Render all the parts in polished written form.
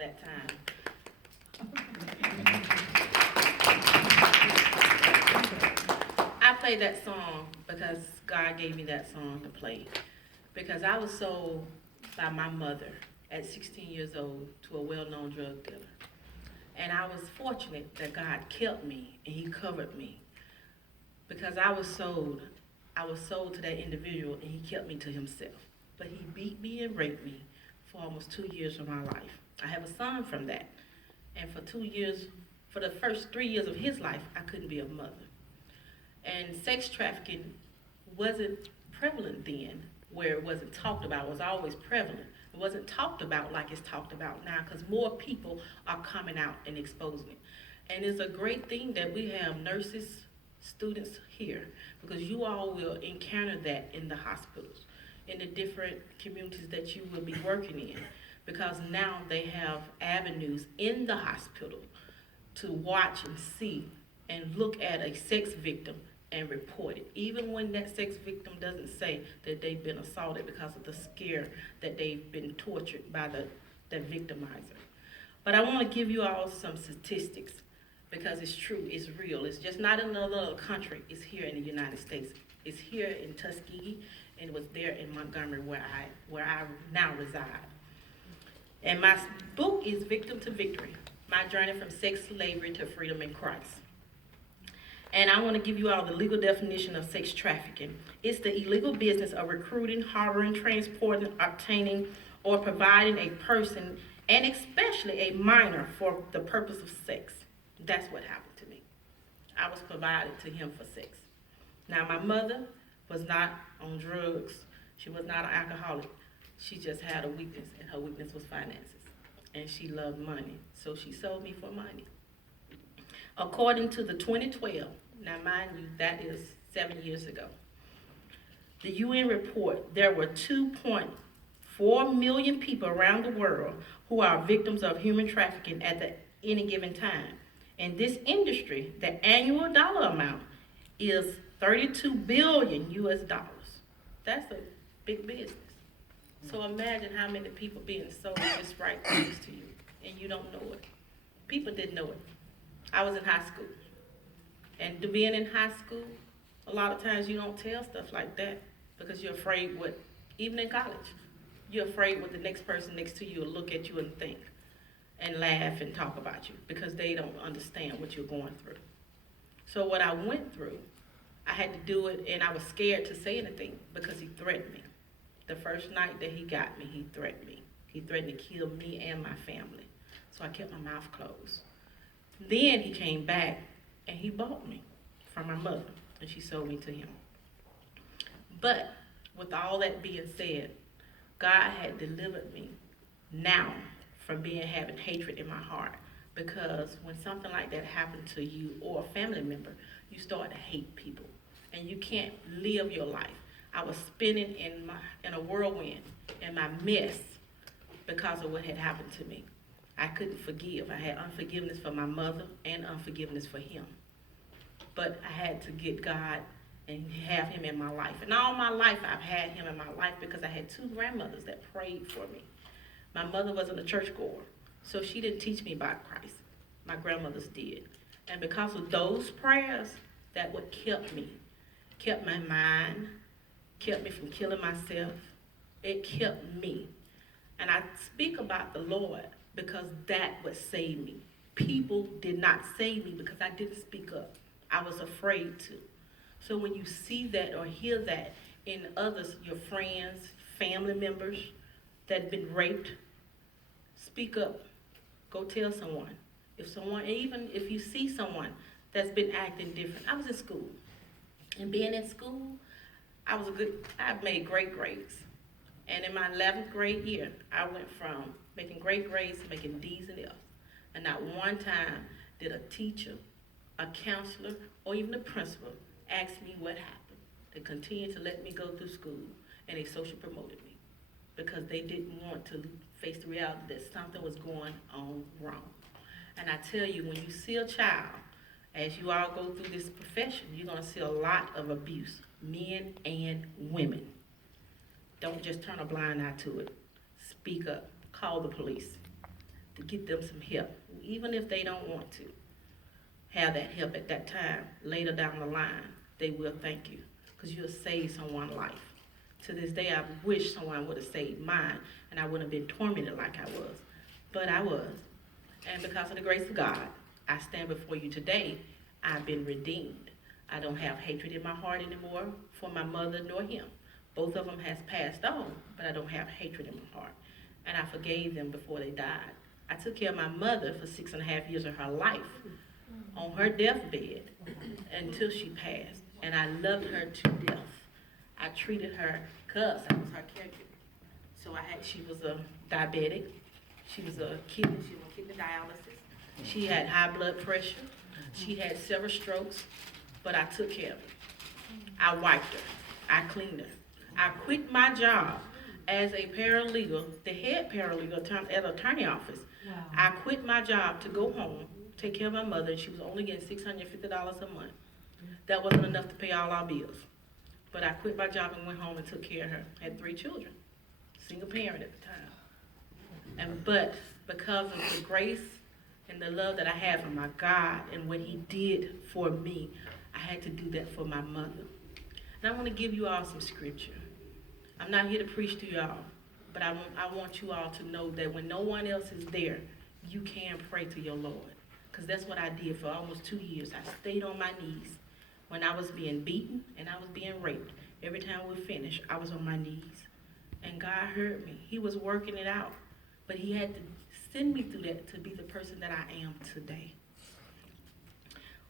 that time. I played that song because God gave me that song to play. Because I was sold by my mother at 16 years old to a well-known drug dealer. And I was fortunate that God kept me and he covered me. Because I was sold to that individual and he kept me to himself. But he beat me and raped me for almost 2 years of my life. I have a son from that. And for 2 years, for the first 3 years of his life, I couldn't be a mother. And sex trafficking wasn't prevalent then, where it wasn't talked about. It was always prevalent. It wasn't talked about like it's talked about now, because more people are coming out and exposing it. And it's a great thing that we have nurses, students here, because you all will encounter that in the hospitals, in the different communities that you will be working in, because now they have avenues in the hospital to watch and see and look at a sex victim and report it, even when that sex victim doesn't say that they've been assaulted because of the scare that they've been tortured by the victimizer. But I want to give you all some statistics because it's true, it's real. It's just not in another country, it's here in the United States. It's here in Tuskegee, and it was there in Montgomery where I now reside. And my book is Victim to Victory, my journey from sex slavery to freedom in Christ. And I want to give you all the legal definition of sex trafficking. It's the illegal business of recruiting, harboring, transporting, obtaining, or providing a person, and especially a minor, for the purpose of sex. That's what happened to me. I was provided to him for sex. Now, my mother was not on drugs. She was not an alcoholic. She just had a weakness, and her weakness was finances. And she loved money, so she sold me for money. According to the 2012, now mind you, that is 7 years ago, the UN report, there were 2.4 million people around the world who are victims of human trafficking at any given time. In this industry, the annual dollar amount is 32 billion US dollars. That's a big business. So imagine how many people being sold just right next to you, and you don't know it. People didn't know it. I was in high school. And to being in high school, a lot of times you don't tell stuff like that because you're afraid what, even in college, you're afraid what the next person next to you will look at you and think and laugh and talk about you because they don't understand what you're going through. So what I went through, I had to do it, and I was scared to say anything because he threatened me. The first night that he got me, he threatened me. He threatened to kill me and my family. So I kept my mouth closed. Then he came back and he bought me from my mother, and she sold me to him. But with all that being said, God had delivered me now from having hatred in my heart, because when something like that happened to you or a family member, you start to hate people and you can't live your life. I was spinning in a whirlwind in my mess because of what had happened to me. I couldn't forgive. I had unforgiveness for my mother and unforgiveness for him. But I had to get God and have him in my life. And all my life I've had him in my life because I had two grandmothers that prayed for me. My mother wasn't a churchgoer, so she didn't teach me about Christ. My grandmothers did. And because of those prayers, that what kept me. Kept my mind, kept me from killing myself. It kept me. And I speak about the Lord because that would save me. People did not save me because I didn't speak up. I was afraid to. So when you see that or hear that in others, your friends, family members that have been raped, speak up. Go tell someone. Even if you see someone that's been acting different. I was in school. And being in school, I made great grades. And in my 11th grade year, I went from making great grades to making D's and F's. And not one time did a teacher, a counselor, or even a principal ask me what happened. They continued to let me go through school, and they social promoted me because they didn't want to face the reality that something was going on wrong. And I tell you, when you see a child, as you all go through this profession, you're going to see a lot of abuse, men and women. Don't just turn a blind eye to it. Speak up. Call the police. get them some help, even if they don't want to have that help at that time. Later down the line, they will thank you because you'll save someone's life. To this day, I wish someone would have saved mine and I wouldn't have been tormented like I was. But I was. And because of the grace of God, I stand before you today. I've been redeemed. I don't have hatred in my heart anymore for my mother nor him. Both of them has passed on, but I don't have hatred in my heart. And I forgave them before they died. I took care of my mother for 6.5 years of her life on her deathbed until she passed. And I loved her to death. I treated her because I was her caregiver. So she was a diabetic. She was on kidney dialysis. She had high blood pressure. She had several strokes, but I took care of her. I wiped her. I cleaned her. I quit my job as a paralegal, the head paralegal at the attorney office. Wow. I quit my job to go home, take care of my mother, and she was only getting $650 a month. That wasn't enough to pay all our bills. But I quit my job and went home and took care of her. Had 3 children, single parent at the time. But because of the grace and the love that I have for my God and what he did for me, I had to do that for my mother. And I want to give you all some scripture. I'm not here to preach to y'all, but I want you all to know that when no one else is there, you can pray to your Lord. Because that's what I did for almost 2 years. I stayed on my knees when I was being beaten and I was being raped. Every time we finished, I was on my knees. And God heard me. He was working it out. But he had to send me through that to be the person that I am today.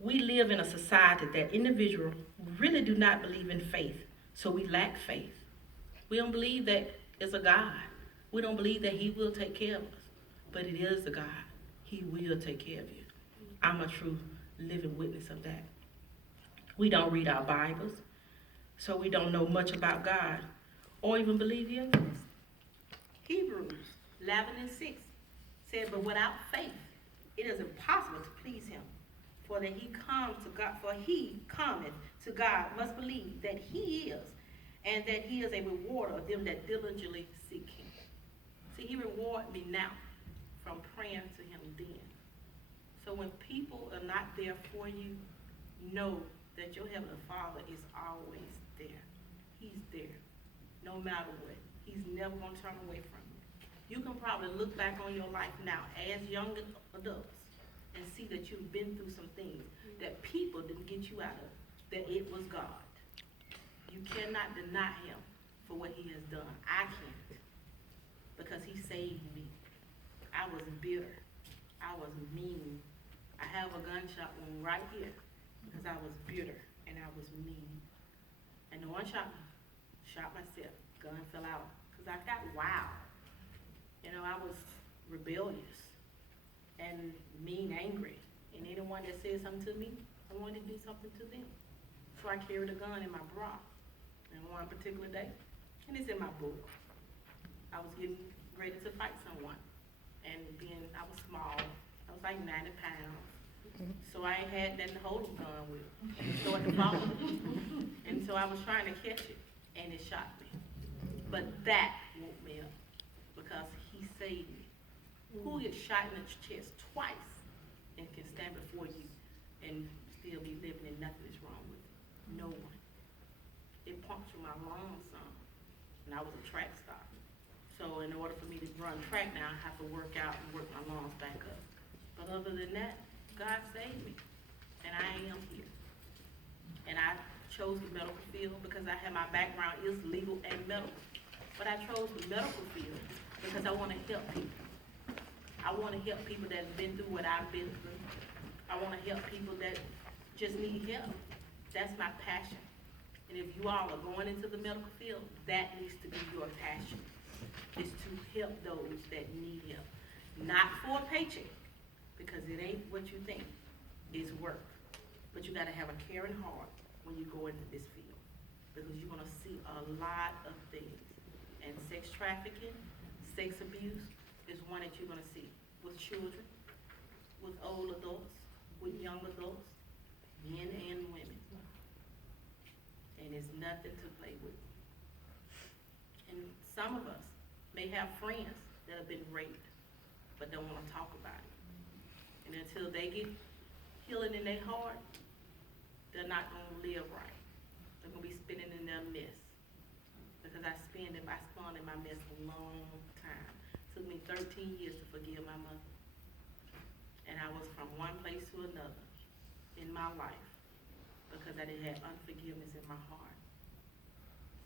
We live in a society that individuals really do not believe in faith. So we lack faith. We don't believe that it's a God. We don't believe that he will take care of us. But it is a God. He will take care of you. I'm a true living witness of that. We don't read our Bibles, so we don't know much about God or even believe he exists. Hebrews 11:6 said, but without faith, it is impossible to please him. For he cometh to God must believe that he is, and that he is a rewarder of them that diligently seek him. See, he reward me now from praying to him then. So when people are not there for you, know that your Heavenly Father is always there. He's there, no matter what. He's never going to turn away from you. You can probably look back on your life now as young adults and see that you've been through some things that people didn't get you out of, that it was God. You cannot deny him for what he has done. I can't, because he saved me. I was bitter. I was mean. I have a gunshot wound right here because I was bitter and I was mean. And no one shot me. Shot myself. Gun fell out because I got wild. You know, I was rebellious and mean, angry. And anyone that said something to me, I wanted to do something to them. So I carried a gun in my bra. And one particular day, and it's in my book, I was getting ready to fight someone. And I was small. I was like 90 pounds. So I ain't had nothing to hold the gun with. It started to fall. And so I was trying to catch it, and it shot me. But that woke me up because he saved me. Who gets shot in the chest twice and can stand before you and still be living and nothing is wrong with it? No one. It punctured my lungs some, and I was a track star. So in order for me to run track now, I have to work out and work my lungs back up. But other than that, God saved me, and I am here. And I chose the medical field because my background is legal and medical. But I chose the medical field because I want to help people. I want to help people that have been through what I've been through. I want to help people that just need help. That's my passion. And if you all are going into the medical field, that needs to be your passion, is to help those that need help. Not for a paycheck, because it ain't what you think. It's work. But you got to have a caring heart when you go into this field, because you're going to see a lot of things. And sex trafficking, sex abuse is one that you're going to see with children, with old adults, with young adults, men and women. And it's nothing to play with. And some of us may have friends that have been raped. but don't wanna talk about it. And until they get healing in their heart, they're not gonna live right. They're gonna be spinning in their mess. Because I spun in my mess a long time. Took me 13 years to forgive my mother. And I was from one place to another in my life because I didn't have unforgiveness in my heart.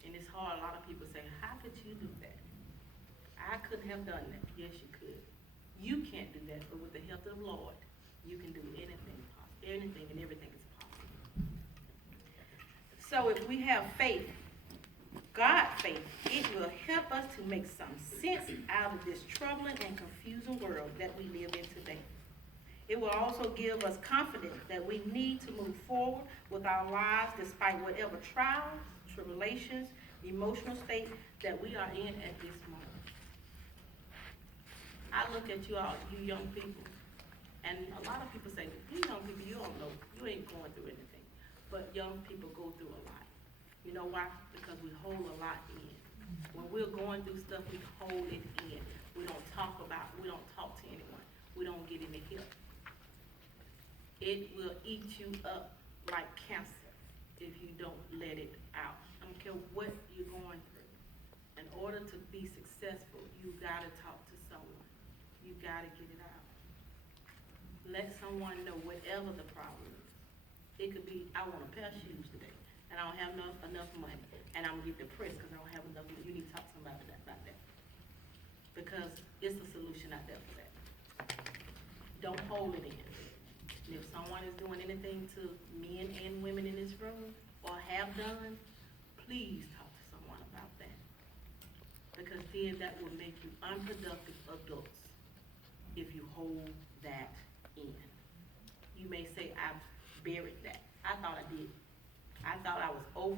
And it's hard, a lot of people say, how could you do that? I couldn't have done that. Yes, you could. You can't do that, but with the help of the Lord, you can do anything, anything and everything is possible. So if we have faith, God faith, it will help us to make some sense out of this troubling and confusing world that we live in today. It will also give us confidence that we need to move forward with our lives despite whatever trials, tribulations, emotional state that we are in at this moment. I look at you all, you young people, and a lot of people say, you young people, you don't know, you ain't going through anything. But young people go through a lot. You know why? Because we hold a lot in. When we're going through stuff, we hold it in. We don't talk to anyone. We don't get any help. It will eat you up like cancer if you don't let it out. I don't care what you're going through. In order to be successful, you gotta talk to someone. You gotta get it out. Let someone know whatever the problem is. It could be, I want a pair of shoes today, and I don't have enough money, and I'm gonna get depressed because I don't have enough money. You need to talk to somebody about that. Because it's a solution out there for that. Don't hold it in. And if someone is doing anything to men and women in this room, or have done, please talk to someone about that. Because then that will make you unproductive adults if you hold that in. You may say, I've buried that. I thought I did. I thought I was over